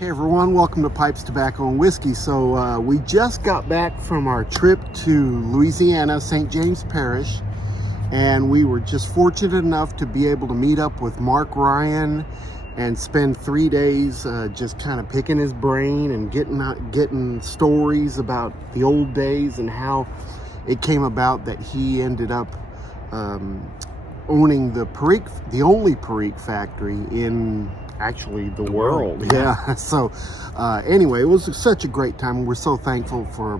Hey everyone, welcome to Pipes, Tobacco, and Whiskey. So we just got back from our trip to Louisiana, St. James Parish, and we were just fortunate enough to be able to meet up with Mark Ryan and spend 3 days just kind of picking his brain and getting stories about the old days and how it came about that he ended up owning the Perique, the only Perique factory in actually the world. Yeah. So anyway, it was such a great time. We're so thankful for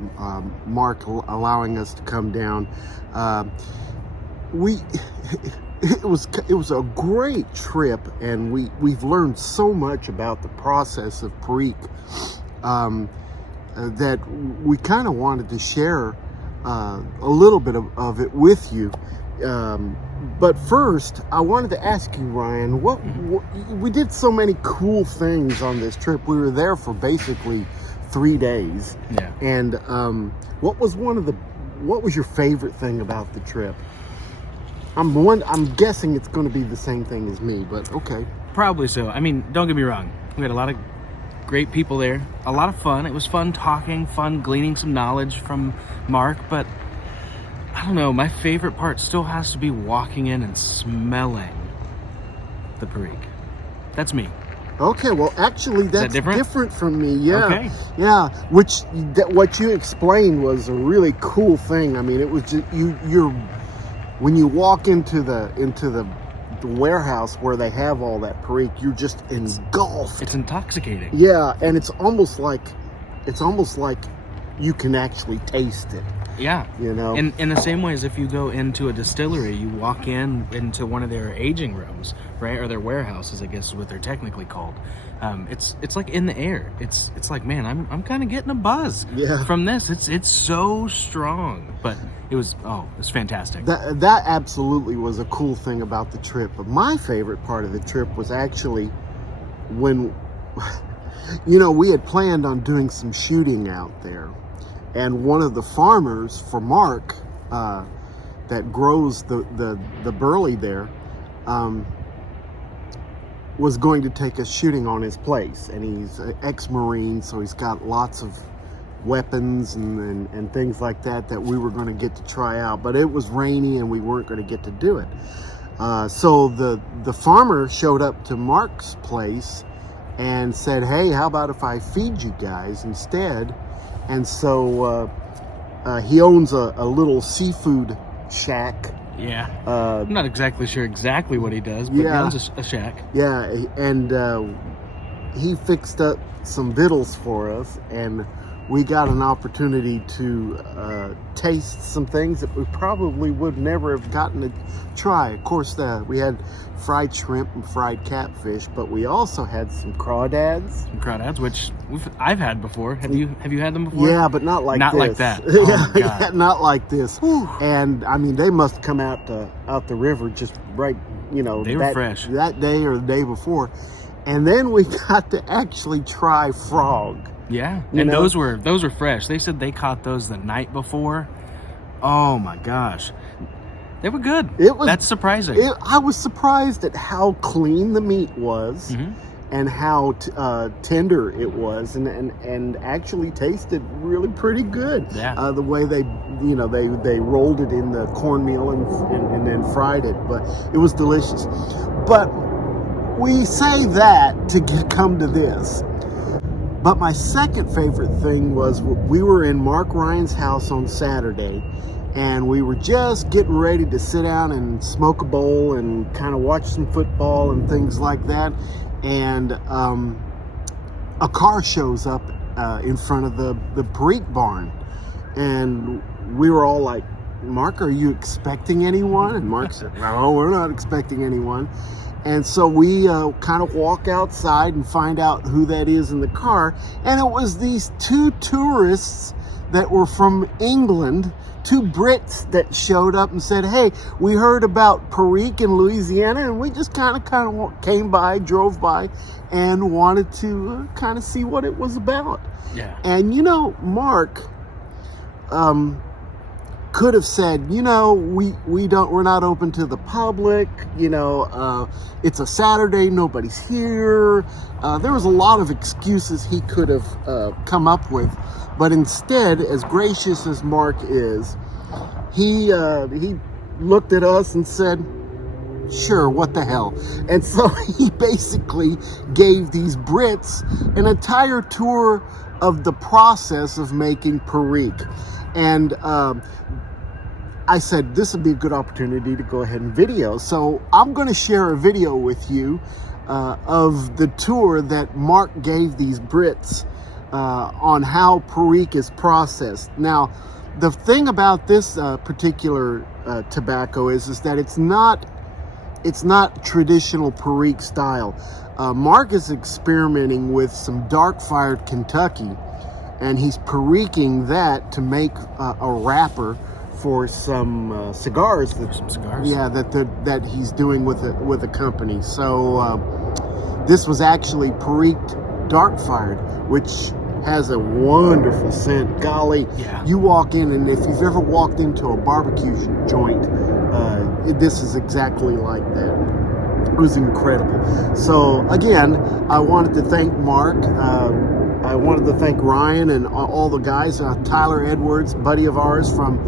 Mark allowing us to come down. It was a great trip, and we've learned so much about the process of Perique that we kind of wanted to share a little bit of it with you. But first, I wanted to ask you, Ryan, what we did so many cool things on this trip. We were there for basically 3 days. Yeah. And what was your favorite thing about the trip? I'm guessing it's going to be the same thing as me, but okay. Probably so. I mean, don't get me wrong. We had a lot of great people there. A lot of fun. It was fun talking, fun gleaning some knowledge from Mark, but I don't know, my favorite part still has to be walking in and smelling the Perique. That's me. Okay, well, actually, that's different from me. Yeah, okay. Yeah. What you explained was a really cool thing. I mean, it was just you're when you walk into the warehouse where they have all that Perique, you're just engulfed. It's intoxicating. Yeah, and it's almost like you can actually taste it. Yeah. You know? In the same way as if you go into a distillery, you walk into one of their aging rooms, right? Or their warehouses, I guess is what they're technically called. It's like in the air. It's like, man, I'm kind of getting a buzz from this. It's so strong. But it was fantastic. That absolutely was a cool thing about the trip. But my favorite part of the trip was actually when we had planned on doing some shooting out there. And one of the farmers for Mark that grows the burley there was going to take us shooting on his place. And he's an ex-Marine, so he's got lots of weapons and things like that we were going to get to try out. But it was rainy and we weren't going to get to do it. So the farmer showed up to Mark's place and said, "Hey, how about if I feed you guys instead?" And so he owns a little seafood shack. Yeah. I'm not exactly sure what he does, but he owns a shack. Yeah, and he fixed up some victuals for us, and we got an opportunity to taste some things that we probably would never have gotten to try. Of course, we had fried shrimp and fried catfish, but we also had some crawdads. Which I've had before. Have you had them before? Yeah, but not like that. Yeah, not like this. Whew. And I mean, they must come out the river just right. They were fresh that day or the day before, and then we got to actually try frog. Yeah, and those were fresh. They said they caught those the night before. Oh my gosh, they were good. That's surprising. I was surprised at how clean the meat was, and how tender it was, and actually tasted really pretty good. Yeah. The way they rolled it in the cornmeal and then fried it, but it was delicious. But we say that to come to this. But my second favorite thing was we were in Mark Ryan's house on Saturday, and we were just getting ready to sit down and smoke a bowl and kind of watch some football and things like that. And a car shows up in front of the Perique barn. And we were all like, "Mark, are you expecting anyone?" And Mark said, "No, we're not expecting anyone." And so we kind of walk outside and find out who that is in the car. And it was these two tourists that were from England, two Brits that showed up and said, "Hey, we heard about Perique in Louisiana, and we just kind of came by, drove by, and wanted to kind of see what it was about." Yeah. And Mark, could have said, you know, we're not open to the public, you know, it's a Saturday, nobody's here. There was a lot of excuses he could have come up with, but instead, as gracious as Mark is, he looked at us and said, sure, what the hell? And so he basically gave these Brits an entire tour of the process of making Perique. And I said, this would be a good opportunity to go ahead and video. So I'm going to share a video with you of the tour that Mark gave these Brits on how Perique is processed. Now, the thing about this particular tobacco is that it's not traditional Perique style. Mark is experimenting with some dark-fired Kentucky, and he's Periquing that to make a wrapper for some cigars. Yeah, that he's doing with a company. So this was actually Periqued dark-fired, which has a wonderful scent. Golly, yeah. You walk in, and if you've ever walked into a barbecue joint, this is exactly like that. It was incredible. So again, I wanted to thank Mark. I wanted to thank Ryan and all the guys. Tyler Edwards, buddy of ours from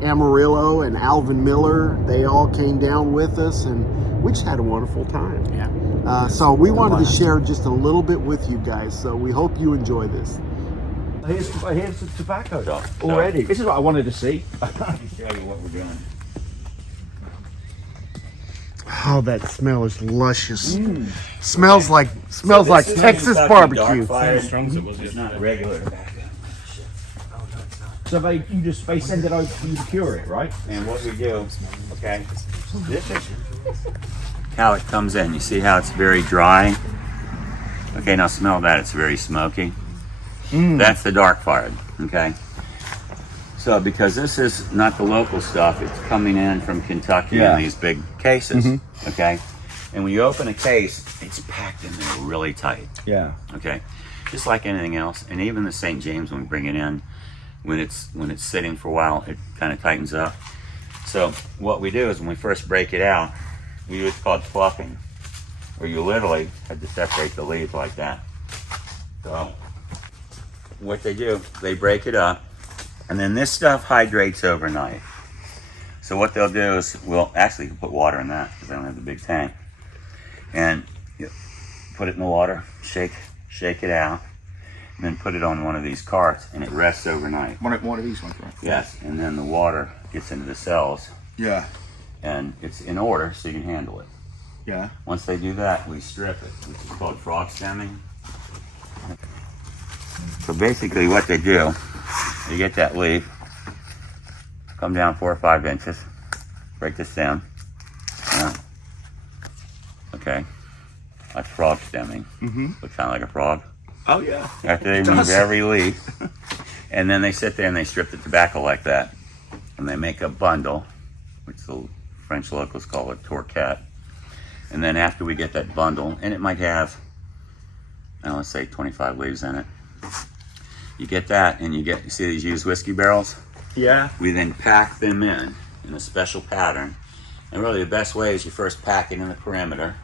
Amarillo, and Alvin Miller. They all came down with us, and we just had a wonderful time. Yeah. So we wanted to share just a little bit with you guys. So we hope you enjoy this. Here's the tobacco dock already. This is what I wanted to see. Let me show you what we're doing. Oh, that smell is luscious. Smells like Texas barbecue. It's not regular tobacco. So they send it over for you to cure it, right? And what we do, okay, this is how it comes in. You see how it's very dry? Okay, now smell that, it's very smoky. That's the dark fired, okay? So because this is not the local stuff, it's coming in from Kentucky in these big cases, okay? And when you open a case, it's packed in there really tight. Yeah. Okay, just like anything else. And even the St. James, when we bring it in, when it's sitting for a while, it kind of tightens up. So what we do is when we first break it out, we use what's called fluffing, where you literally have to separate the leaves like that. So what they do, they break it up, and then this stuff hydrates overnight. So what they'll do is, we'll actually put water in that because I don't have the big tank. And you put it in the water, shake it out, and then put it on one of these carts, and it rests overnight. One of these ones, right? Yes, and then the water gets into the cells, Yeah. and it's in order so you can handle it. Yeah. Once they do that, we strip it, which is called frog stemming. So basically what they do, you get that leaf, come down 4 or 5 inches, break the stem. Okay, that's frog stemming. Looks kind of like a frog. Oh yeah. After they remove every leaf, and then they sit there and they strip the tobacco like that, and they make a bundle, which the French locals call a tourquette. And then after we get that bundle, and it might have, let's say 25 leaves in it, you get that, and you see these used whiskey barrels? Yeah. We then pack them in a special pattern. And really the best way is you first pack it in the perimeter,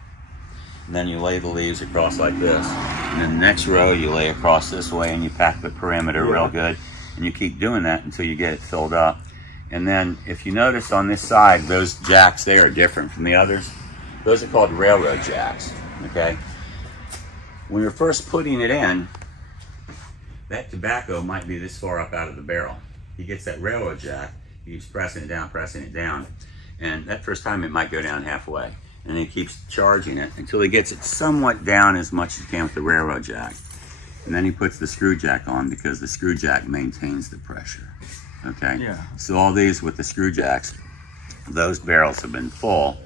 and then you lay the leaves across like this. And then the next row you lay across this way, and you pack the perimeter real good. And you keep doing that until you get it filled up. And then if you notice on this side, those jacks there are different from the others. Those are called railroad jacks, okay? When you're first putting it in, that tobacco might be this far up out of the barrel. He gets that railroad jack, he keeps pressing it down, and that first time it might go down halfway. And he keeps charging it until he gets it somewhat down as much as he can with the railroad jack. And then he puts the screw jack on because the screw jack maintains the pressure, okay? Yeah. So all these with the screw jacks, those barrels have been full,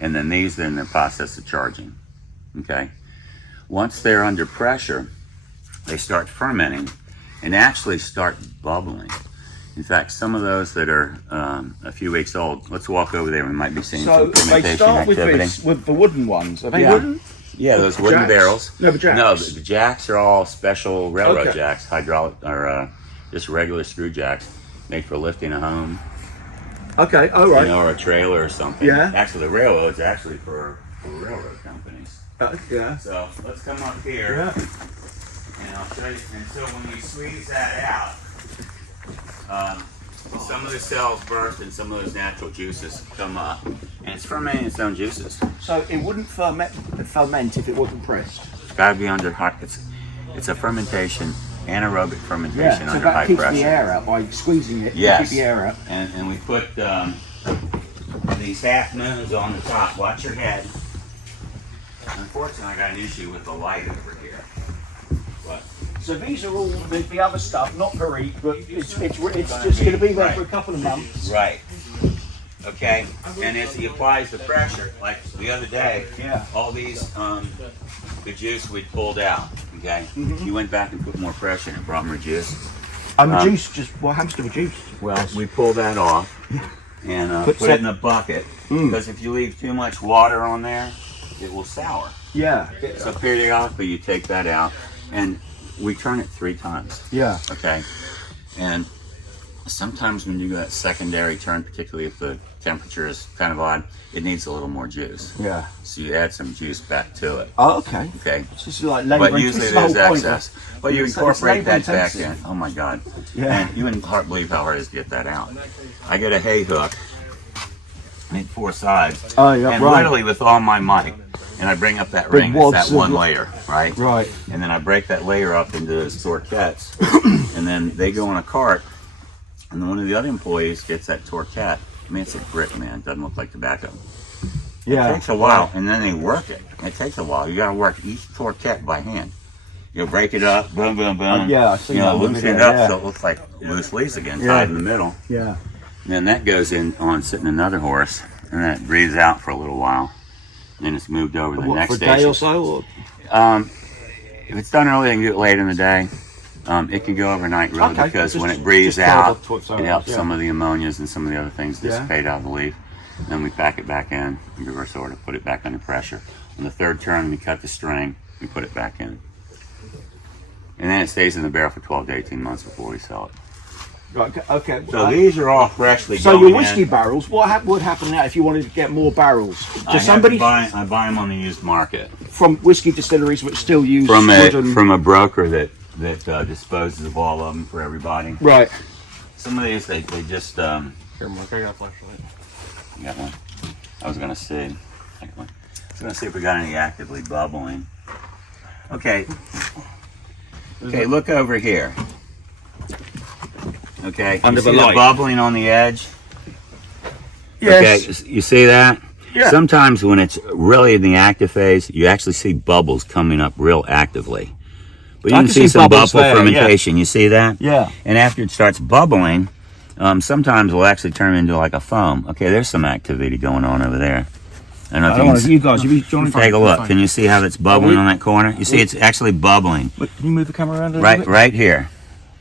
and then these are in the process of charging, okay? Once they're under pressure, they start fermenting and actually start bubbling. In fact, some of those that are a few weeks old, let's walk over there. We might be seeing some fermentation they start activity. with the wooden ones. Are they wooden? Yeah, those wooden jacks? barrels. No, the jacks. No, the jacks are all special railroad Okay. jacks, hydraulic or just regular screw jacks made for lifting a home, Okay, all right. you know, or a trailer or something. Yeah. Actually, the railroad's actually for railroad companies. Yeah. So let's come up here, Yeah. and I'll show you. And so when you squeeze that out, some of the cells burst and some of those natural juices come up, and it's fermenting its own juices. So it wouldn't ferment if it wasn't pressed. It's got to be under high. It's a fermentation, anaerobic fermentation So under that high keeps pressure. the air out by squeezing it. Yes. Keep the air out. And we put these half moons on the top. Watch your head. Unfortunately, I got an issue with the light over here. But So these are all the other stuff, not Perique, but it's just going to be there for a couple of months. right. Okay. And as he applies the pressure, like the other day, Yeah. all these the juice we'd pulled out. Okay. He went back and put more pressure and it brought more juice. And the juice what happens to the juice? Well, we pull that off and put it in a bucket because if you leave too much water on there, it will sour. Yeah. So periodically you take that out and we turn it 3 times. Yeah. Okay. And sometimes when you do that secondary turn, particularly if the temperature is kind of odd, it needs a little more juice. Yeah. So you add some juice back to it. Oh, okay. Okay. It's just like labouring. But usually This is the there's whole point. excess. But you It's incorporate labour that back in. intensive. Oh my God. Yeah. And you wouldn't believe how hard it is to get that out. I get a hay hook, made 4 sides. Oh, yeah, and right. literally with all my might. And I bring up that Big ring, it's wads that of one lo- layer, right? Right. And then I break that layer up into those torquettes. And then they go in a cart. And then one of the other employees gets that torquette. I mean, it's a brick, man. It doesn't look like tobacco. It Yeah. takes a while, and then they work it. It takes a while. You got to work each torquette by hand. You break it up, boom, boom, boom. Yeah, I see You know, that on the loosen video, it up yeah. so it looks like loose leaves again, Yeah. tied in the middle. Yeah. And then that goes in on sitting another horse, and then it breathes out for a little while. And then it's moved over to the What, next for a station. day or so? Or? If it's done early and do it late in the day, it can go overnight really Okay, because just- when it breathes just out, tell the it helps yeah. some of the ammonias and some of the other things Yeah. dissipate out of the leaf. Then we pack it back in, reverse order, put it back under pressure. On the 3rd turn, we cut the string, we put it back in. And then it stays in the barrel for 12 to 18 months before we sell it. Right, okay. So these are all freshly So going your whiskey in. barrels, what would happen now if you wanted to get more barrels? I Does somebody I buy them on the used market from whiskey distilleries which still use from wooden... a broker that disposes of all of them for everybody. Right. Some of these they just Here, Mark, I got a flashlight. You got one? I was gonna see. I got one. I was gonna see if we got any actively bubbling. Okay. Okay, look over here. Okay. Under you the see light. bubbling on the edge? Yes. Okay, you see that? Yeah. Sometimes when it's really in the active phase, you actually see bubbles coming up real actively. But you I can can see see some bubbles bubble there, fermentation. You see that? Yeah. And after it starts bubbling, sometimes it'll actually turn into like a foam. Okay, there's some activity going on over there. I don't know if I don't you know can if you guys, if you join take a look. Can you see how it's bubbling on that corner? You see it's actually bubbling Can you move the camera around a little right bit? right here.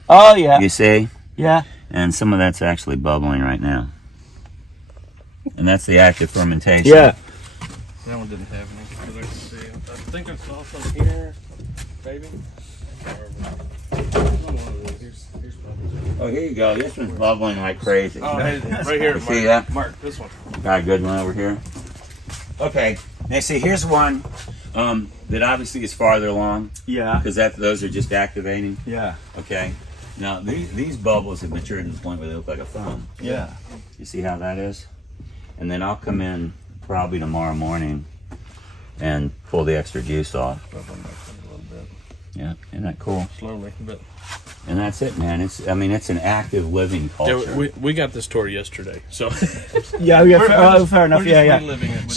Oh, yeah. You see? Yeah. And some of that's actually bubbling right now. And that's the active fermentation. Yeah. That one didn't have any. As I can see. I think I saw some here, maybe. Here's bubbles. Oh, here you go. This one's bubbling like crazy. Oh, hey, right here, You Mark. see that? Mark, this one. Got a good one over here. Okay. Now see, here's one that obviously is farther along Yeah. because those are just activating. Yeah. Okay. Now these bubbles have matured to the point where they look like a foam. Yeah. You see how that is? And then I'll come in probably tomorrow morning and pull the extra juice off. A little bit. Yeah, isn't that cool? Slowly, but And that's it, man. It's an active living culture. yeah, we got this tour yesterday, so Yeah, fair enough. we're Yeah, just yeah. reliving it.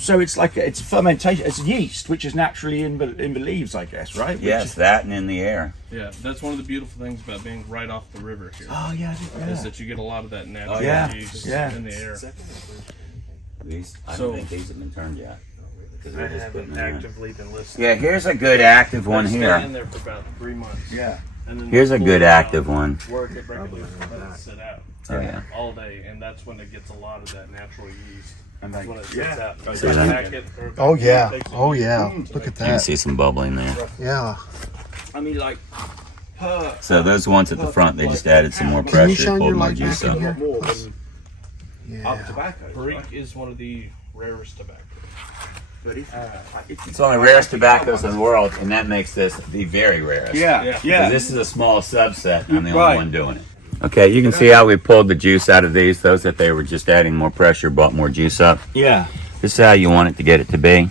So it's like it's fermentation. It's yeast, which is naturally in the leaves, I guess, right? Which Yes, is- that and in the air. Yeah, that's one of the beautiful things about being right off the river here. Oh yeah. Is that you get a lot of that natural yeah, juice yeah. in the air. I So- don't think these have been turned yet. 'Cause they're just putting them in. actively been listening. Yeah, here's a good active one They stay here. in there for about 3 months. Yeah. And then Here's they a pull good it out, active one. Work it, break it loose, and let it sit out. Oh, yeah. All day, and that's when it gets a lot of that natural yeast. And That's they, when it sits yeah. out. See that? Pack it, or Oh yeah. takes it- Oh yeah. Look at You can that. see some bubbling there. Yeah. I mean, like So those ones at the front, they just added some more Can you pressure, shine your pulled more light juice back in up. here? Other tobacco. Perique is one of the rarest tobaccos. It's one of the rarest tobaccos in the world, and that makes this the very rarest. Yeah. Because this is a small subset. I'm the only Right. one doing it. Okay, you can see how we pulled the juice out of these. Those that they were just adding more pressure brought more juice up. Yeah. This is how you want it to get it to be.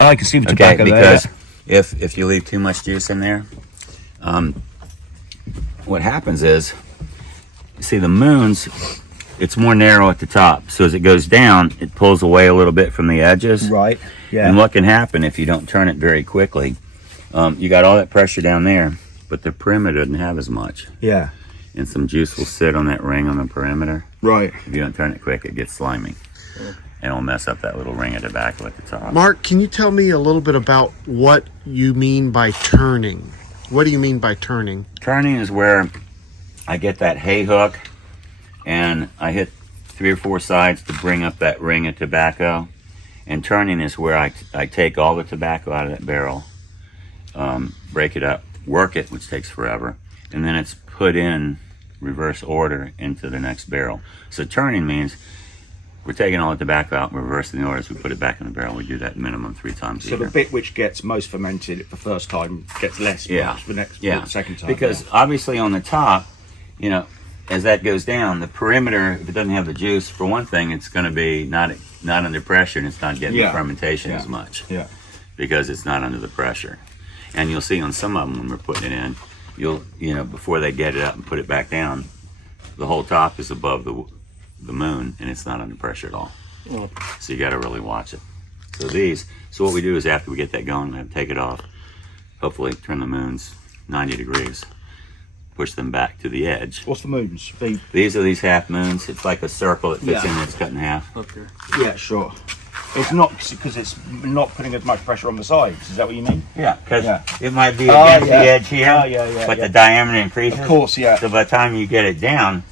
Oh, I can see the Okay, tobacco because if you leave too much juice in there, what happens is, you see the moons, it's more narrow at the top. So as it goes down, it pulls away a little bit from the edges. there. Right. Yeah. And what can happen if you don't turn it very quickly, you got all that pressure down there, but the perimeter doesn't have as much. Yeah. And some juice will sit on that ring on the perimeter. Right. If you don't turn it quick, it gets slimy. And it'll mess up that little ring of tobacco at the top. Mark, can you tell me a little bit about what you mean by turning? What do you mean by turning? Turning is where I get that hay hook and I hit 3 or 4 sides to bring up that ring of tobacco. And turning is where I take all the tobacco out of that barrel, break it up, work it, which takes forever, and then it's put in reverse order into the next barrel. So turning means we're taking all the tobacco out and reversing the order as we put it back in the barrel. We do that minimum 3 times a So year. the bit which gets most fermented the first time gets less the next Yeah, the second time. because obviously on the top, you know, as that goes down, the perimeter, if it doesn't have the juice, for one thing, it's going to be not under pressure, and it's not getting the fermentation as much. Yeah. Because it's not under the pressure. And you'll see on some of them when we're putting it in, you know, before they get it up and put it back down, the whole top is above the moon, and it's not under pressure at all. So you got to really watch it. So what we do is after we get that going, we have to take it off, hopefully turn the moons 90 degrees, push them back to the edge. What's the moons? These are these half moons. It's like a circle that fits in there, it's cut in half. Yeah, sure. It's not because it's not putting as much pressure on the sides. Is that what you mean? Yeah, because Yeah. it might be against the edge here, but yeah. the diameter increases. Of course, yeah. So by the time you get it down,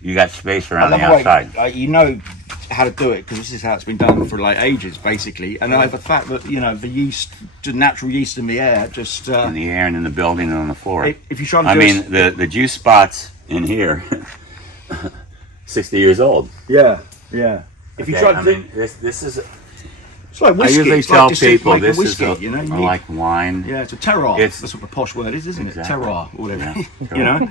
you got space around the I love outside. you know how to do it because this is how it's been done for like ages, basically. And I have the fact that the yeast, the natural yeast in the air, just In the air and in the building and on the floor. if you try to I do mean, the juice spots in here, 60 years old. yeah. If you try to do, this is. it's like I whiskey. usually it's like tell distilled people making this whiskey, is you know. like wine. Yeah, it's a terroir. That's what the posh word is, isn't Exactly. it? Terroir, or whatever. Yeah. You know.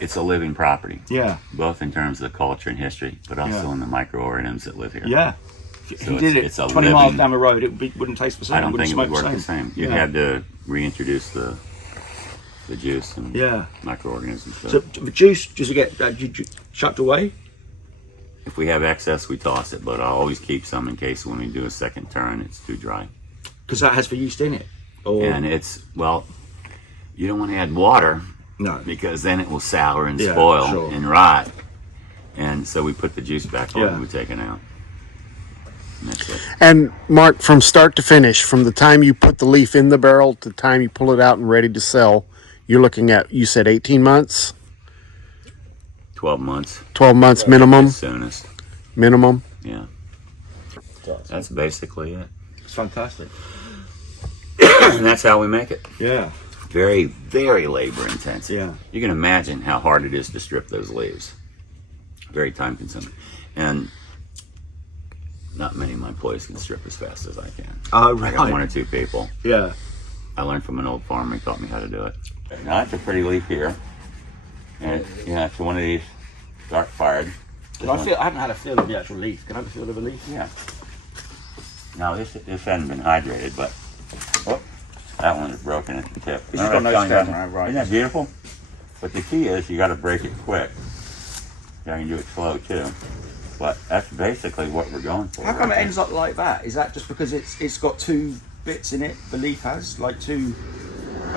It's a living property, Yeah. both in terms of the culture and history, but also Yeah. in the microorganisms that live here. Yeah. If So you did it's a 20 miles living- down the road, it wouldn't taste the same. I don't wouldn't think it would smoke work the same. You'd Yeah. have to reintroduce the juice and Yeah. microorganisms. So the juice, does it get chucked away? If we have excess, we toss it, but I'll always keep some in case when we do a second turn, it's too dry. Because that has the yeast in it. Or And you don't want to add water no. because then it will sour and Yeah, spoil sure. and rot. And so we put the juice back on Yeah. and we take it out. And that's it. And Mark, from start to finish, from the time you put the leaf in the barrel to the time you pull it out and ready to sell, you're looking at, you said 18 months? 12 months, 12 months minimum? the soonest. Minimum? Yeah. That's basically it. It's fantastic. And that's how we make it. Yeah. Very, very labor intensive. Yeah. You can imagine how hard it is to strip those leaves. Very time consuming. And not many of my employees can strip as fast as I can. Oh, I got 1 or 2 people. Yeah. I learned from an old farmer, he taught me how to do it. Now that's a pretty leaf here. And it's one of these dark fired. I haven't had a feel of the actual leaf. Can I have a feel of a leaf? Yeah. Now this hasn't been hydrated, but that one is broken at the tip. It's got no stem, right? Isn't that beautiful? But the key is you got to break it quick. You can do it slow too. But that's basically what we're going for. How come it ends up like that? Is that just because it's got 2 bits in it? The leaf has like 2.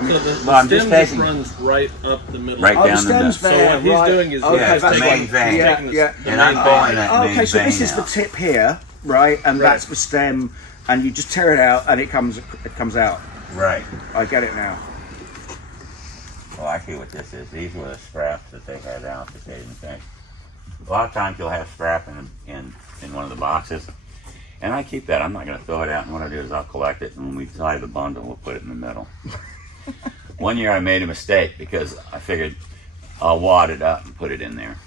So the Well, I'm stem just just taking- runs right up the middle. Right Oh, the down the stem's middle. there. So what he's right. doing is okay, Yeah, it's the that's main right. vein. Yeah, Taking yeah. And I'm pulling that main Okay, so this vein is the out. tip here, right? And Right. that's the stem, and you just tear it out, and it comes out. Right. I get it now. Well, I see what this is. These were the scraps that they had out that they didn't think. A lot of times you'll have scrap in one of the boxes, and I keep that. I'm not going to throw it out, and what I do is I'll collect it, and when we tie the bundle, we'll put it in the middle. One year I made a mistake because I figured I'll wad it up and put it in there.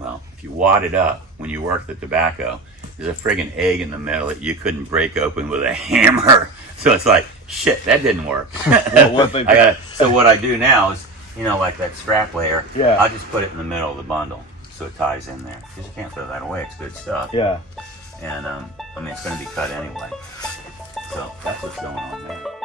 Well, if you wad it up when you work the tobacco, there's a friggin' egg in the middle that you couldn't break open with a hammer. So it's like, shit, that didn't work. Well, so what I do now is, you know, like that strap layer, Yeah. I'll just put it in the middle of the bundle so it ties in there. Because you can't throw that away, it's good stuff. Yeah. And I mean, it's going to be cut anyway. So that's what's going on there.